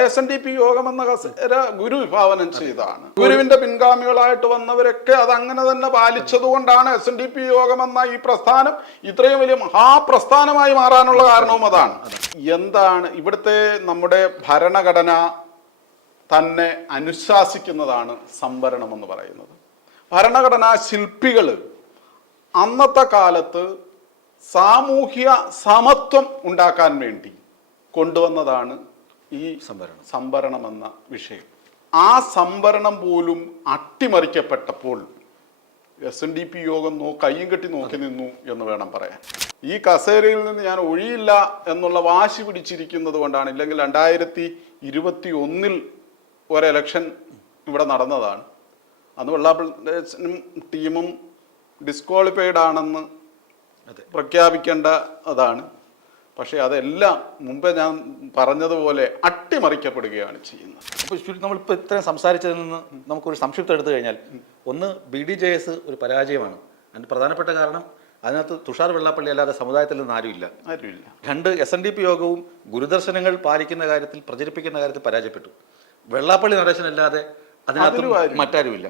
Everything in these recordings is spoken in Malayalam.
എസ് എൻ ഡി പി യോഗം. എന്ന കസേര ഗുരു വിഭാവനം ചെയ്തതാണ് ഗുരുവിന്റെ പിൻഗാമികളായിട്ട് വന്നവരൊക്കെ അത് അങ്ങനെ തന്നെ പാലിച്ചതുകൊണ്ടാണ് S N D P Yogam എന്ന ഈ പ്രസ്ഥാനം ഇത്രയും വലിയ മഹാപ്രസ്ഥാനമായി മാറാനുള്ള കാരണവും അതാണ്. എന്താണ് ഇവിടുത്തെ നമ്മുടെ ഭരണഘടന തന്നെ അനുശാസിക്കുന്നതാണ് സംവരണം എന്ന് പറയുന്നത്. ഭരണഘടനാ ശില്പികൾ അന്നത്തെ കാലത്ത് സാമൂഹ്യ സമത്വം ഉണ്ടാക്കാൻ വേണ്ടി കൊണ്ടുവന്നതാണ് ഈ സംവരണം. സംവരണം എന്ന വിഷയം. ആ സംവരണം പോലും അട്ടിമറിക്കപ്പെട്ടപ്പോൾ S N D P Yogam no കയ്യും കെട്ടി നോക്കി നിന്നു എന്ന് വേണം പറയാൻ. ഈ കസേരയിൽ നിന്ന് ഞാൻ ഒഴിയില്ല എന്നുള്ള വാശി പിടിച്ചിരിക്കുന്നത് കൊണ്ടാണ് ഇല്ലെങ്കിൽ രണ്ടായിരത്തി ഇരുപത്തി ഒന്നിൽ ഒരു എലക്ഷൻ ഇവിടെ നടന്നതാണ്. അന്ന് വെള്ളാപ്പള്ളിനും ടീമും ഡിസ്ക്വാളിഫൈഡ് ആണെന്ന് പ്രഖ്യാപിക്കേണ്ട അതാണ്. പക്ഷേ അതെല്ലാം മുമ്പേ ഞാൻ പറഞ്ഞതുപോലെ അട്ടിമറിക്കപ്പെടുകയാണ് ചെയ്യുന്നത്. അപ്പോൾ നമ്മളിപ്പോൾ ഇത്രയും സംസാരിച്ചതിൽ നിന്ന് നമുക്കൊരു സംക്ഷിപ്തം എടുത്തു കഴിഞ്ഞാൽ ഒന്ന് ബി ഡി ജെ എസ് ഒരു പരാജയമാണ്. അതിന്റെ പ്രധാനപ്പെട്ട കാരണം അതിനകത്ത് തുഷാർ വെള്ളാപ്പള്ളി അല്ലാതെ സമുദായത്തിൽ നിന്ന് ആരുമില്ല. ആരുമില്ല. രണ്ട് എസ് എൻ ഡി പി യോഗവും ഗുരുദർശനങ്ങൾ പാലിക്കുന്ന കാര്യത്തിൽ പ്രചരിപ്പിക്കുന്ന കാര്യത്തിൽ പരാജയപ്പെട്ടു. വെള്ളാപ്പള്ളി നടേശനല്ലാതെ അതിനകത്ത് അതിലും ആരും. മറ്റാരുമില്ല.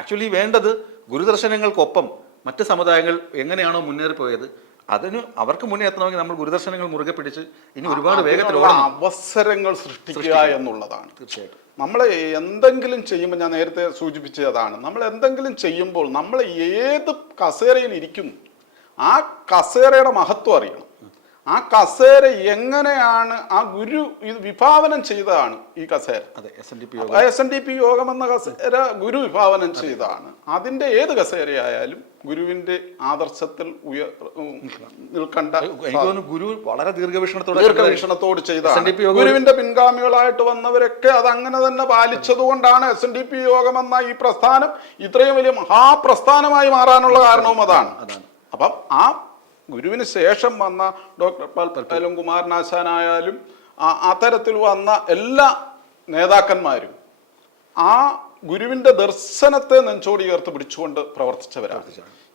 ആക്ച്വലി വേണ്ടത് ഗുരുദർശനങ്ങൾക്കൊപ്പം മറ്റ് സമുദായങ്ങൾ എങ്ങനെയാണോ മുന്നേറിപ്പോയത് അതിന് അവർക്ക് മുന്നേ എത്തണമെങ്കിൽ നമ്മൾ ഗുരുദർശനങ്ങൾ മുറുകെ പിടിച്ച് ഇനി ഒരുപാട് വേഗത്തിൽ അവസരങ്ങൾ സൃഷ്ടിക്കുക എന്നുള്ളതാണ്. തീർച്ചയായിട്ടും. നമ്മൾ എന്തെങ്കിലും ചെയ്യുമ്പോൾ ഞാൻ നേരത്തെ സൂചിപ്പിച്ചതാണ് നമ്മൾ എന്തെങ്കിലും ചെയ്യുമ്പോൾ നമ്മൾ ഏത് കസേരയിൽ ഇരിക്കുന്നു ആ കസേരയുടെ മഹത്വം അറിയണം. ആ കസേര എങ്ങനെയാണ് ആ ഗുരു ഇത് വിഭാവനം ചെയ്തതാണ് ഈ കസേര? എസ് എൻ ഡി പി യോഗം. എന്ന കസേര ഗുരു വിഭാവനം ചെയ്തതാണ്. അതിന്റെ ഏത് കസേരയായാലും ഗുരുവിന്റെ ആദർശത്തിൽ ഉയർ നിൽക്കേണ്ട ഗുരു വളരെ ദീർഘവീക്ഷണത്തോട് ദീർഘവീക്ഷണത്തോട് ചെയ്ത ഗുരുവിന്റെ പിൻഗാമികളായിട്ട് വന്നവരൊക്കെ അത് അങ്ങനെ തന്നെ പാലിച്ചതുകൊണ്ടാണ് S N D P Yogam എന്ന ഈ പ്രസ്ഥാനം ഇത്രയും വലിയ മഹാപ്രസ്ഥാനമായി മാറാനുള്ള കാരണവും അതാണ്. അപ്പം ആ ഗുരുവിന് ശേഷം വന്ന ഡോക്ടർ പാൽ പട്ടേലും കുമാരനാശാനായാലും ആ- അത്തരത്തിൽ വന്ന എല്ലാ നേതാക്കന്മാരും ആ ഗുരുവിന്റെ ദർശനത്തെ നെഞ്ചോടി ഉയർത്ത് പിടിച്ചുകൊണ്ട് പ്രവർത്തിച്ചവരാണ്.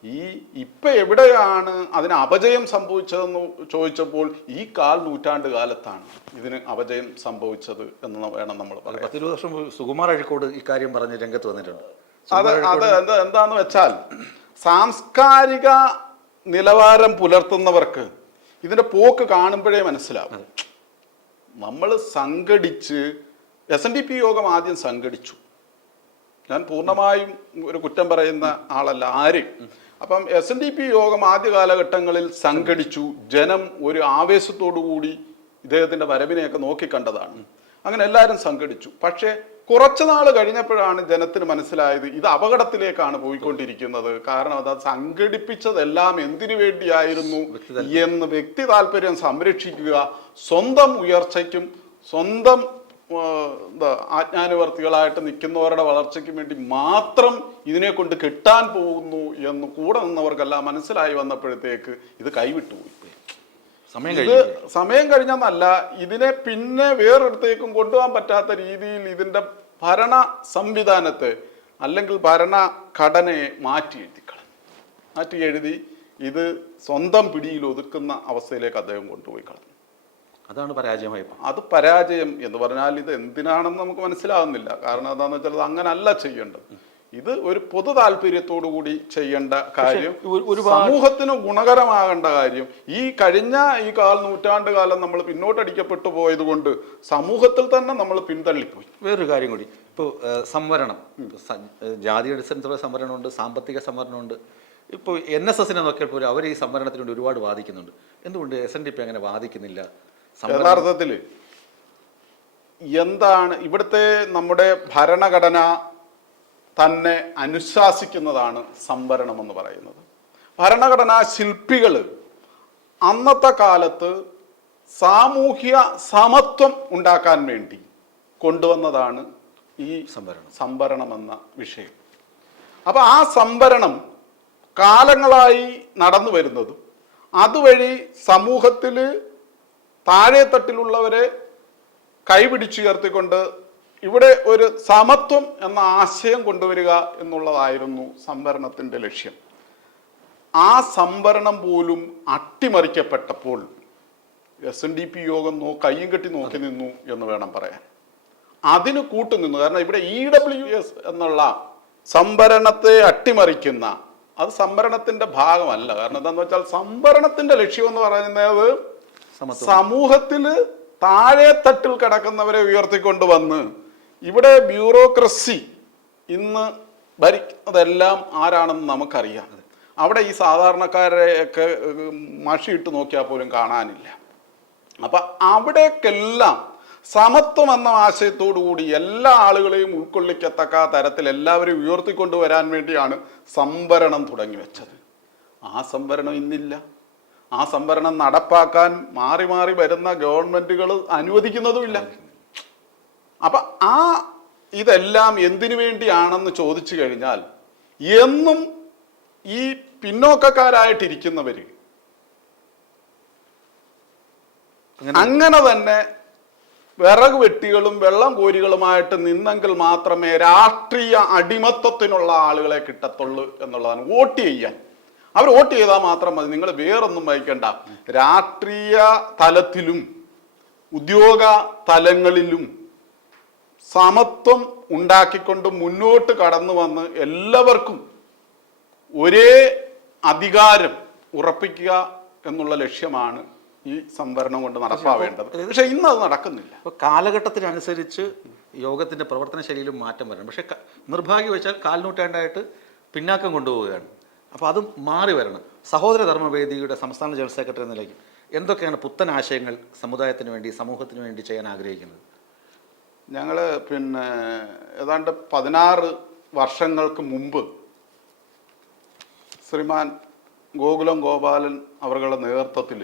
ഈ ഇപ്പൊ എവിടെയാണ് അതിന് അപജയം സംഭവിച്ചതെന്ന് ചോദിച്ചപ്പോൾ ഈ കാൽ നൂറ്റാണ്ട് കാലത്താണ് ഇതിന് അപജയം സംഭവിച്ചത് എന്ന് വേണം നമ്മൾ പത്തിരുപത് വർഷം സുകുമാർ അഴിക്കോട് ഇക്കാര്യം പറഞ്ഞ് രംഗത്ത് വന്നിട്ടുണ്ട്. അത് അത് എന്താ എന്താന്ന് വെച്ചാൽ സാംസ്കാരിക നിലവാരം പുലർത്തുന്നവർക്ക് ഇതിന്റെ പോക്ക് കാണുമ്പോഴേ മനസ്സിലാവും. നമ്മൾ സംഘടിച്ച് എസ് എൻ ഡി പി യോഗം ആദ്യം സംഘടിച്ചു. ഞാൻ പൂർണമായും ഒരു കുറ്റം പറയുന്ന ആളല്ല ആരും? അപ്പം എസ് എൻ ഡി പി യോഗം ആദ്യ കാലഘട്ടങ്ങളിൽ സംഘടിച്ചു. ജനം ഒരു ആവേശത്തോടു കൂടി ഇദ്ദേഹത്തിന്റെ വരവിനെയൊക്കെ നോക്കിക്കണ്ടതാണ്. അങ്ങനെ എല്ലാവരും സംഘടിച്ചു. പക്ഷേ കുറച്ചു നാൾ കഴിഞ്ഞപ്പോഴാണ് ജനത്തിന് മനസ്സിലായത് ഇത് അപകടത്തിലേക്കാണ് പോയിക്കൊണ്ടിരിക്കുന്നത്. കാരണം അത് സംഘടിപ്പിച്ചതെല്ലാം എന്തിനു വേണ്ടിയായിരുന്നു എന്ന് വ്യക്തി താല്പര്യം സംരക്ഷിക്കുക സ്വന്തം ഉയർച്ചയ്ക്കും സ്വന്തം എന്താ ആജ്ഞാനുവർത്തികളായിട്ട് നിൽക്കുന്നവരുടെ വളർച്ചയ്ക്കും വേണ്ടി മാത്രം ഇതിനെ കൊണ്ട് കിട്ടാൻ പോകുന്നു എന്ന് കൂടെ നിന്നവർക്കെല്ലാം മനസ്സിലായി വന്നപ്പോഴത്തേക്ക് ഇത് കൈവിട്ടുപോയി. ഇത് സമയം കഴിഞ്ഞെന്നല്ല ഇതിനെ പിന്നെ വേറൊരിടത്തേക്കും കൊണ്ടുപോകാൻ പറ്റാത്ത രീതിയിൽ ഇതിന്റെ ഭരണ സംവിധാനത്തെ അല്ലെങ്കിൽ ഭരണഘടനയെ മാറ്റി എഴുതിക്കളഞ്ഞു. മാറ്റി എഴുതി ഇത് സ്വന്തം പിടിയിൽ ഒതുക്കുന്ന അവസ്ഥയിലേക്ക് അദ്ദേഹം കൊണ്ടുപോയി കളഞ്ഞു. അതാണ് പരാജയമായി അത് പരാജയം എന്ന് പറഞ്ഞാൽ ഇത് എന്തിനാണെന്ന് നമുക്ക് മനസ്സിലാവുന്നില്ല. കാരണം എന്താണെന്ന് വെച്ചാൽ അത് അങ്ങനല്ല ചെയ്യേണ്ടത്. ഇത് ഒരു പൊതു താല്പര്യത്തോടു കൂടി ചെയ്യേണ്ട കാര്യം ഒരു- സമൂഹത്തിന് ഗുണകരമാകേണ്ട കാര്യം. ഈ കഴിഞ്ഞ ഈ കാൽ നൂറ്റാണ്ട് കാലം നമ്മൾ പിന്നോട്ടടിക്കപ്പെട്ടു പോയത് കൊണ്ട് സമൂഹത്തിൽ തന്നെ നമ്മൾ പിന്തള്ളിപ്പോയി. വേറൊരു കാര്യം കൂടി. ഇപ്പോൾ സംവരണം. ജാതി അടിസ്ഥാനത്തിലുള്ള സംവരണമുണ്ട് സാമ്പത്തിക സംവരണമുണ്ട്. ഇപ്പോൾ എൻ എസ് എസിനെ നോക്കിയാൽ പോലും അവർ ഈ സംവരണത്തിനുണ്ട് ഒരുപാട് വാദിക്കുന്നുണ്ട്. എന്തുകൊണ്ട് എസ് എൻ ഡി പി അങ്ങനെ വാദിക്കുന്നില്ല? യഥാർത്ഥത്തിൽ എന്താണ് ഇവിടുത്തെ നമ്മുടെ ഭരണഘടന തന്നെ അനുശാസിക്കുന്നതാണ് സംവരണം എന്ന് പറയുന്നത്. ഭരണഘടനാ ശില്പികൾ അന്നത്തെ കാലത്ത് സാമൂഹ്യ സമത്വം ഉണ്ടാക്കാൻ വേണ്ടി കൊണ്ടുവന്നതാണ് ഈ സംവരണം. സംവരണം എന്ന വിഷയം. അപ്പൊ ആ സംവരണം കാലങ്ങളായി നടന്നു വരുന്നതും അതുവഴി സമൂഹത്തിൽ താഴെത്തട്ടിലുള്ളവരെ കൈപിടിച്ചുയർത്തിക്കൊണ്ട് ഇവിടെ ഒരു സമത്വം എന്ന ആശയം കൊണ്ടുവരിക എന്നുള്ളതായിരുന്നു സംവരണത്തിന്റെ ലക്ഷ്യം. ആ സംവരണം പോലും അട്ടിമറിക്കപ്പെട്ടപ്പോൾ S N D P Yogam no കയ്യും കെട്ടി നോക്കി നിന്നു എന്ന് വേണം പറയാൻ. അതിന് കൂട്ടുനിന്നു കാരണം ഇവിടെ ഇ ഡബ്ല്യു എസ് എന്നുള്ള സംവരണത്തെ അട്ടിമറിക്കുന്ന അത് സംവരണത്തിന്റെ ഭാഗമല്ല. കാരണം എന്താന്ന് വെച്ചാൽ സംവരണത്തിന്റെ ലക്ഷ്യം എന്ന് പറയുന്നത് സമൂഹത്തിൽ സമൂഹത്തിൽ താഴെ തട്ടിൽ കിടക്കുന്നവരെ ഉയർത്തിക്കൊണ്ട് വന്ന് ഇവിടെ ബ്യൂറോക്രസി ഇന്ന് ഭരിക്കുന്നതെല്ലാം ആരാണെന്ന് നമുക്കറിയാം. അവിടെ ഈ സാധാരണക്കാരെയൊക്കെ മഷിയിട്ട് നോക്കിയാൽ പോലും കാണാനില്ല. അപ്പൊ അവിടേക്കെല്ലാം സമത്വം എന്ന ആശയത്തോടു കൂടി എല്ലാ ആളുകളെയും ഉൾക്കൊള്ളിക്കത്തക്ക തരത്തിൽ എല്ലാവരെയും ഉയർത്തിക്കൊണ്ടുവരാൻ വേണ്ടിയാണ് സംവരണം തുടങ്ങി വെച്ചത്. ആ സംവരണം ഇന്നില്ല. ആ സംവരണം നടപ്പാക്കാൻ മാറി മാറി വരുന്ന ഗവൺമെന്റുകൾ അനുവദിക്കുന്നതുമില്ല അപ്പൊ ആ ഇതെല്ലാം എന്തിനു വേണ്ടിയാണെന്ന് ചോദിച്ചു കഴിഞ്ഞാൽ എന്നും ഈ പിന്നോക്കക്കാരായിട്ടിരിക്കുന്നവര് അങ്ങനെ അങ്ങനെ തന്നെ വിറക് വെട്ടികളും വെള്ളം കോരികളുമായിട്ട് നിന്നെങ്കിൽ മാത്രമേ രാഷ്ട്രീയ അടിമത്തത്തിനുള്ള ആളുകളെ കിട്ടത്തുള്ളൂ എന്നുള്ളതാണ് വോട്ട് ചെയ്യാൻ. അവർ വോട്ട് ചെയ്താൽ മാത്രം മതി. നിങ്ങൾ വേറൊന്നും വഹിക്കണ്ട രാഷ്ട്രീയ തലത്തിലും ഉദ്യോഗ തലങ്ങളിലും സമത്വം ഉണ്ടാക്കിക്കൊണ്ട് മുന്നോട്ട് കടന്നു വന്ന് എല്ലാവർക്കും ഒരേ അധികാരം ഉറപ്പിക്കുക എന്നുള്ള ലക്ഷ്യമാണ് ഈ സംവരണം കൊണ്ട് നടപ്പാവേണ്ടത്. പക്ഷേ ഇന്ന് അത് നടക്കുന്നില്ല. അപ്പോൾ കാലഘട്ടത്തിനനുസരിച്ച് യോഗത്തിന്റെ പ്രവർത്തന ശൈലിയിലും മാറ്റം വരണം. പക്ഷേ നിർഭാഗ്യവശാൽ കാൽനൂറ്റാണ്ടായിട്ട് പിന്നാക്കം കൊണ്ടുപോവുകയാണ്. അപ്പോൾ അതും മാറി വരണം. സഹോദര ധർമ്മവേദിയുടെ സംസ്ഥാന ജനറൽ സെക്രട്ടറി എന്ന നിലയ്ക്ക് എന്തൊക്കെയാണ് പുത്തൻ ആശയങ്ങൾ സമുദായത്തിന് വേണ്ടി സമൂഹത്തിന് വേണ്ടി ചെയ്യാൻ ആഗ്രഹിക്കുന്നത്? ഞങ്ങൾ പിന്നെ ഏതാണ്ട് പതിനാറ് വർഷങ്ങൾക്ക് മുമ്പ് ശ്രീമാൻ ഗോകുലം ഗോപാലൻ അവരുടെ നേതൃത്വത്തിൽ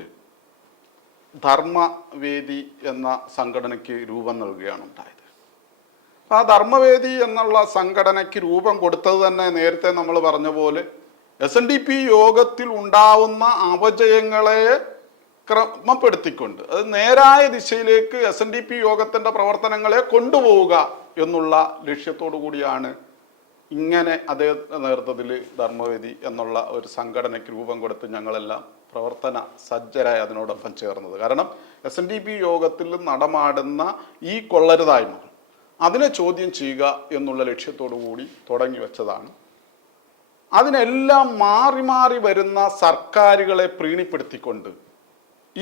ധർമ്മവേദി എന്ന സംഘടനയ്ക്ക് രൂപം നൽകുകയാണ് ഉണ്ടായത്. അപ്പം ആ ധർമ്മവേദി എന്നുള്ള സംഘടനയ്ക്ക് രൂപം കൊടുത്തത് തന്നെ നേരത്തെ നമ്മൾ പറഞ്ഞ പോലെ എസ് എൻ ഡി പി യോഗത്തിൽ ഉണ്ടാവുന്ന അപജയങ്ങളെ ക്രമപ്പെടുത്തിക്കൊണ്ട് അത് നേരായ ദിശയിലേക്ക് എസ് എൻ ഡി പി യോഗത്തിന്റെ പ്രവർത്തനങ്ങളെ കൊണ്ടുപോവുക എന്നുള്ള ലക്ഷ്യത്തോടു കൂടിയാണ് ഇങ്ങനെ അതേ നേതൃത്വത്തിൽ ധർമ്മവേദി എന്നുള്ള ഒരു സംഘടനയ്ക്ക് രൂപം കൊടുത്ത് ഞങ്ങളെല്ലാം പ്രവർത്തന സജ്ജരായി അതിനോടൊപ്പം ചേർന്നത്. കാരണം എസ് എൻ ഡി പി യോഗത്തിൽ നടമാടുന്ന ഈ കൊള്ളരുതായ്മകൾ അതിനെ ചോദ്യം ചെയ്യുക എന്നുള്ള ലക്ഷ്യത്തോടു കൂടി തുടങ്ങി വെച്ചതാണ്. അതിനെല്ലാം മാറി മാറി വരുന്ന സർക്കാരുകളെ പ്രീണിപ്പെടുത്തിക്കൊണ്ട്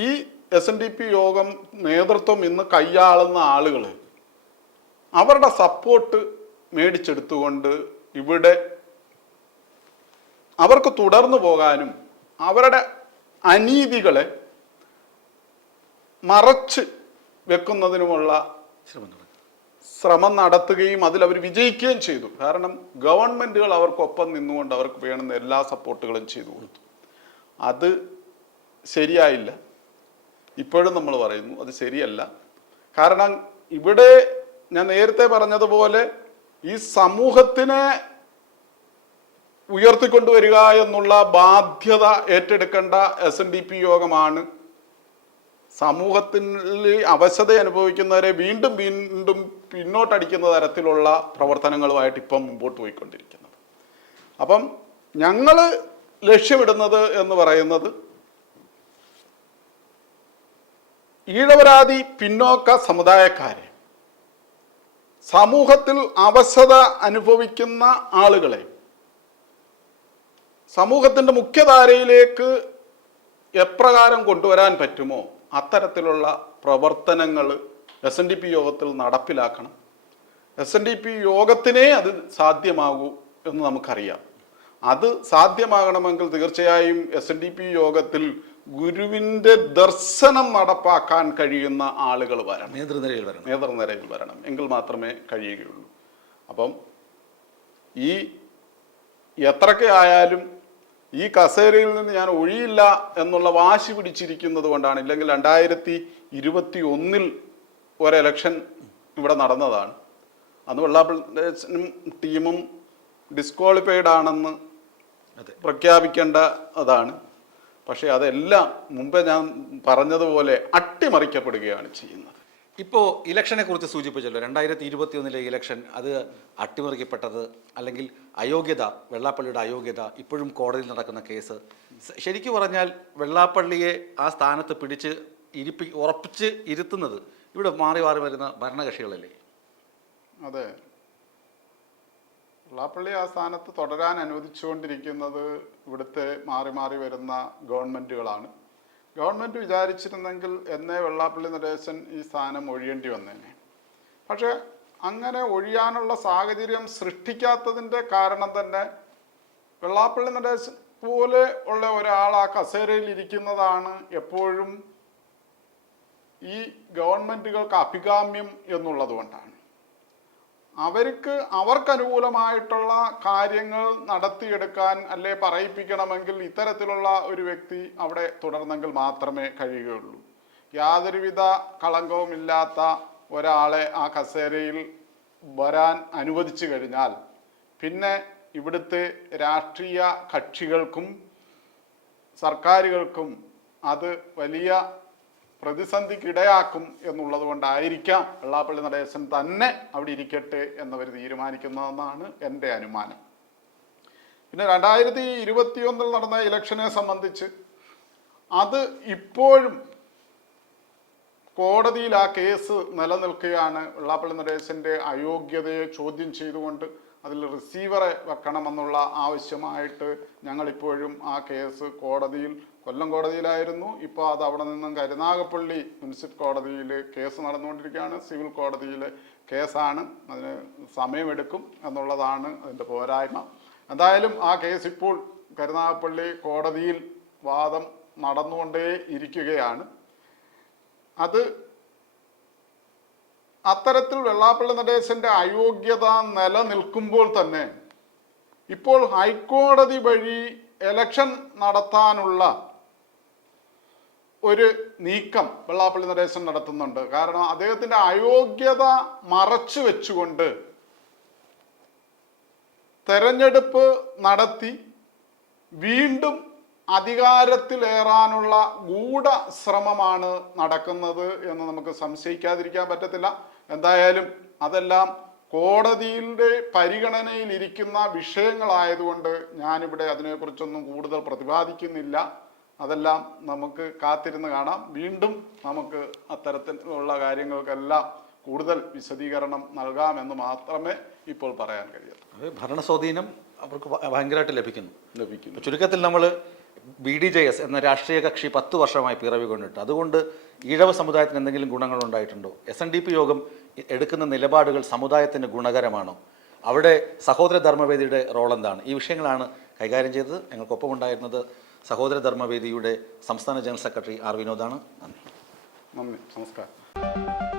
ഈ എസ് എൻ ഡി പി യോഗം നേതൃത്വം ഇന്ന് കൈയാളുന്ന ആളുകൾ അവരുടെ സപ്പോർട്ട് മേടിച്ചെടുത്തുകൊണ്ട് ഇവിടെ അവർക്ക് തുടർന്നു പോകാനും അവരുടെ അനീതികളെ മറച്ച് വെക്കുന്നതിനുമുള്ള ശ്രമം നടത്തും ശ്രമം നടത്തുകയും അതിൽ അവർ വിജയിക്കുകയും ചെയ്തു. കാരണം ഗവൺമെന്റുകൾ അവർക്കൊപ്പം നിന്നുകൊണ്ട് അവർക്ക് വേണ്ടുന്ന എല്ലാ സപ്പോർട്ടുകളും ചെയ്തു കൊടുത്തു. അത് ശരിയായില്ല. ഇപ്പോഴും നമ്മൾ പറയുന്നു അത് ശരിയല്ല. കാരണം ഇവിടെ ഞാൻ നേരത്തെ പറഞ്ഞതുപോലെ ഈ സമൂഹത്തിനെ ഉയർത്തിക്കൊണ്ടുവരിക എന്നുള്ള ബാധ്യത ഏറ്റെടുക്കേണ്ട എസ് എൻ ഡി പി യോഗമാണ്. സമൂഹത്തിൽ അവശത അനുഭവിക്കുന്നവരെ വീണ്ടും വീണ്ടും പിന്നോട്ടടിക്കുന്ന തരത്തിലുള്ള പ്രവർത്തനങ്ങളുമായിട്ട് ഇപ്പം മുമ്പോട്ട് പോയിക്കൊണ്ടിരിക്കുന്നത്. അപ്പം ഞങ്ങൾ ലക്ഷ്യമിടുന്നത് എന്ന് പറയുന്നത് ഈഴവരാതി പിന്നോക്ക സമുദായക്കാരെ. സമൂഹത്തിൽ അവശത അനുഭവിക്കുന്ന ആളുകളെ. സമൂഹത്തിന്റെ മുഖ്യധാരയിലേക്ക് എപ്രകാരം കൊണ്ടുവരാൻ പറ്റുമോ? അത്തരത്തിലുള്ള പ്രവർത്തനങ്ങൾ എസ് എൻ ഡി പി യോഗത്തിൽ നടപ്പിലാക്കണം. എസ് എൻ ഡി പി യോഗത്തിനേ അത് സാധ്യമാകൂ എന്ന് നമുക്കറിയാം. അത് സാധ്യമാകണമെങ്കിൽ തീർച്ചയായും എസ് എൻ ഡി പി യോഗത്തിൽ ഗുരുവിന്റെ ദർശനം നടപ്പാക്കാൻ കഴിയുന്ന ആളുകൾ വരണം. നേതൃനിരയിൽ വരണം. നേതൃനിരയിൽ വരണം. എങ്കിൽ മാത്രമേ കഴിയുകയുള്ളൂ. അപ്പം ഈ എത്രയൊക്കെ ആയാലും ഈ കസേരയിൽ നിന്ന് ഞാൻ ഒഴിയില്ല എന്നുള്ള വാശി പിടിച്ചിരിക്കുന്നത് കൊണ്ടാണ്. ഇല്ലെങ്കിൽ രണ്ടായിരത്തി ഇരുപത്തി ഒന്നിൽ ഒരു എലക്ഷൻ ഇവിടെ നടന്നതാണ്. അന്ന് വെള്ളാപ്പള്ളിനും ടീമും ഡിസ്ക്വാളിഫൈഡ് ആണെന്ന് പ്രഖ്യാപിക്കേണ്ട അതാണ്. പക്ഷേ അതെല്ലാം മുമ്പേ ഞാൻ പറഞ്ഞതുപോലെ അട്ടിമറിക്കപ്പെടുകയാണ് ചെയ്യുന്നത്. ഇപ്പോൾ ഇലക്ഷനെ കുറിച്ച് സൂചിപ്പിച്ചല്ലോ രണ്ടായിരത്തി ഇരുപത്തി ഒന്നിലെ ഇലക്ഷൻ അത് അട്ടിമറിക്കപ്പെട്ടത് അല്ലെങ്കിൽ അയോഗ്യത വെള്ളാപ്പള്ളിയുടെ അയോഗ്യത ഇപ്പോഴും കോടതിയിൽ നടക്കുന്ന കേസ്. ശരിക്കും പറഞ്ഞാൽ വെള്ളാപ്പള്ളിയെ ആ സ്ഥാനത്ത് പിടിച്ച് ഇരിപ്പി ഉറപ്പിച്ച് ഇരുത്തുന്നത് ഇവിടെ മാറി മാറി വരുന്ന ഭരണകക്ഷികളല്ലേ? അതെ. വെള്ളാപ്പള്ളി ആ സ്ഥാനത്ത് തുടരാൻ അനുവദിച്ചുകൊണ്ടിരിക്കുന്നത് ഇവിടുത്തെ മാറി മാറി വരുന്ന ഗവൺമെന്റുകളാണ്. ഗവൺമെന്റ് വിചാരിച്ചിരുന്നെങ്കിൽ എന്നേ വെള്ളാപ്പള്ളി നടേശൻ ഈ സ്ഥാനം ഒഴിയേണ്ടി വന്നേനെ. പക്ഷേ അങ്ങനെ ഒഴിയാനുള്ള സാഹചര്യം സൃഷ്ടിക്കാത്തതിന്റെ കാരണം തന്നെ വെള്ളാപ്പള്ളി നടേശൻ പോലെ ഉള്ള ഒരാൾ ആ കസേരയിൽ ഇരിക്കുന്നതാണ് എപ്പോഴും ഈ ഗവൺമെന്റുകൾക്ക് അഭികാമ്യം എന്നുള്ളത് കൊണ്ടാണ്. അവർക്ക് അവർക്ക് അനുകൂലമായിട്ടുള്ള കാര്യങ്ങൾ നടത്തിയെടുക്കാൻ അല്ലെ പറയിപ്പിക്കണമെങ്കിൽ ഇത്തരത്തിലുള്ള ഒരു വ്യക്തി അവിടെ തുടർന്നെങ്കിൽ മാത്രമേ കഴിയുകയുള്ളൂ. യാതൊരുവിധ കളങ്കവുമില്ലാത്ത ഒരാളെ ആ കസേരയിൽ വരാൻ അനുവദിച്ചു കഴിഞ്ഞാൽ പിന്നെ ഇവിടുത്തെ രാഷ്ട്രീയ കക്ഷികൾക്കും സർക്കാരുകൾക്കും അത് വലിയ പ്രതിസന്ധിക്കിടയാക്കും എന്നുള്ളത് കൊണ്ടായിരിക്കാം വെള്ളാപ്പള്ളി നടേശൻ തന്നെ അവിടെ ഇരിക്കട്ടെ എന്നവർ തീരുമാനിക്കുന്നതെന്നാണ് എന്റെ അനുമാനം. പിന്നെ രണ്ടായിരത്തി ഇരുപത്തിയൊന്നിൽ നടന്ന ഇലക്ഷനെ സംബന്ധിച്ച് അത് ഇപ്പോഴും കോടതിയിൽ ആ കേസ് നിലനിൽക്കുകയാണ് വെള്ളാപ്പള്ളി നടേശന്റെ അയോഗ്യതയെ ചോദ്യം ചെയ്തുകൊണ്ട് അതിൽ റിസീവറെ വെക്കണമെന്നുള്ള ആവശ്യമായിട്ട് ഞങ്ങളിപ്പോഴും ആ കേസ് കോടതിയിൽ കൊല്ലം കോടതിയിലായിരുന്നു. ഇപ്പോൾ അത് അവിടെ നിന്നും കരുനാഗപ്പള്ളി മുനിസിപ്പൽ കോടതിയിൽ കേസ് നടന്നുകൊണ്ടിരിക്കുകയാണ്. സിവിൽ കോടതിയിലെ കേസാണ് അതിന് സമയമെടുക്കും എന്നുള്ളതാണ് അതിന്റെ പോരായ്മ. എന്തായാലും ആ കേസ് ഇപ്പോൾ കരുനാഗപ്പള്ളി കോടതിയിൽ വാദം നടന്നുകൊണ്ടേ ഇരിക്കുകയാണ് അത് അത്തരത്തിൽ വെള്ളാപ്പള്ളി നടേശന്റെ അയോഗ്യത നിലനിൽക്കുമ്പോൾ തന്നെ ഇപ്പോൾ ഹൈക്കോടതി വഴി എലക്ഷൻ നടത്താനുള്ള ഒരു നീക്കം വെള്ളാപ്പള്ളി നടേശൻ നടത്തുന്നുണ്ട്. കാരണം അദ്ദേഹത്തിന്റെ അയോഗ്യത മറച്ചു വെച്ചുകൊണ്ട് തെരഞ്ഞെടുപ്പ് നടത്തി വീണ്ടും അധികാരത്തിലേറാനുള്ള ഗൂഢ ശ്രമമാണ് നടക്കുന്നത് എന്ന് നമുക്ക് സംശയിക്കാതിരിക്കാൻ പറ്റത്തില്ല. എന്തായാലും അതെല്ലാം കോടതിയുടെ പരിഗണനയിൽ ഇരിക്കുന്ന വിഷയങ്ങളായതുകൊണ്ട് ഞാനിവിടെ അതിനെക്കുറിച്ചൊന്നും കൂടുതൽ പ്രതിപാദിക്കുന്നില്ല. അതെല്ലാം നമുക്ക് കാത്തിരുന്ന് കാണാം. വീണ്ടും നമുക്ക് അത്തരത്തിലുള്ള കാര്യങ്ങൾക്കെല്ലാം കൂടുതൽ വിശദീകരണം നൽകാമെന്ന് മാത്രമേ ഇപ്പോൾ പറയാൻ കഴിയൂ. അത് ഭരണ സ്വാധീനം അവർക്ക് ഭയങ്കരമായിട്ട് ലഭിക്കുന്നു. ലഭിക്കുന്നു. ചുരുക്കത്തിൽ നമ്മൾ ബി ഡി ജെ എസ് എന്ന രാഷ്ട്രീയ കക്ഷി പത്ത് വർഷമായി പിറവി കൊണ്ടിട്ട്. അതുകൊണ്ട് ഈഴവ സമുദായത്തിന് എന്തെങ്കിലും ഗുണങ്ങൾ ഉണ്ടായിട്ടുണ്ടോ? എസ് എൻ ഡി പി യോഗം എടുക്കുന്ന നിലപാടുകൾ സമുദായത്തിന് ഗുണകരമാണോ? അവിടെ സഹോദര ധർമ്മവേദിയുടെ റോൾ എന്താണ് ഈ വിഷയങ്ങളാണ് കൈകാര്യം ചെയ്തത്. ഞങ്ങൾക്കൊപ്പം ഉണ്ടായിരുന്നത് സഹോദര ധർമ്മവേദിയുടെ സംസ്ഥാന ജനറൽ സെക്രട്ടറി ആർ വിനോദാണ്. നന്ദി. നന്ദി. നമസ്കാരം.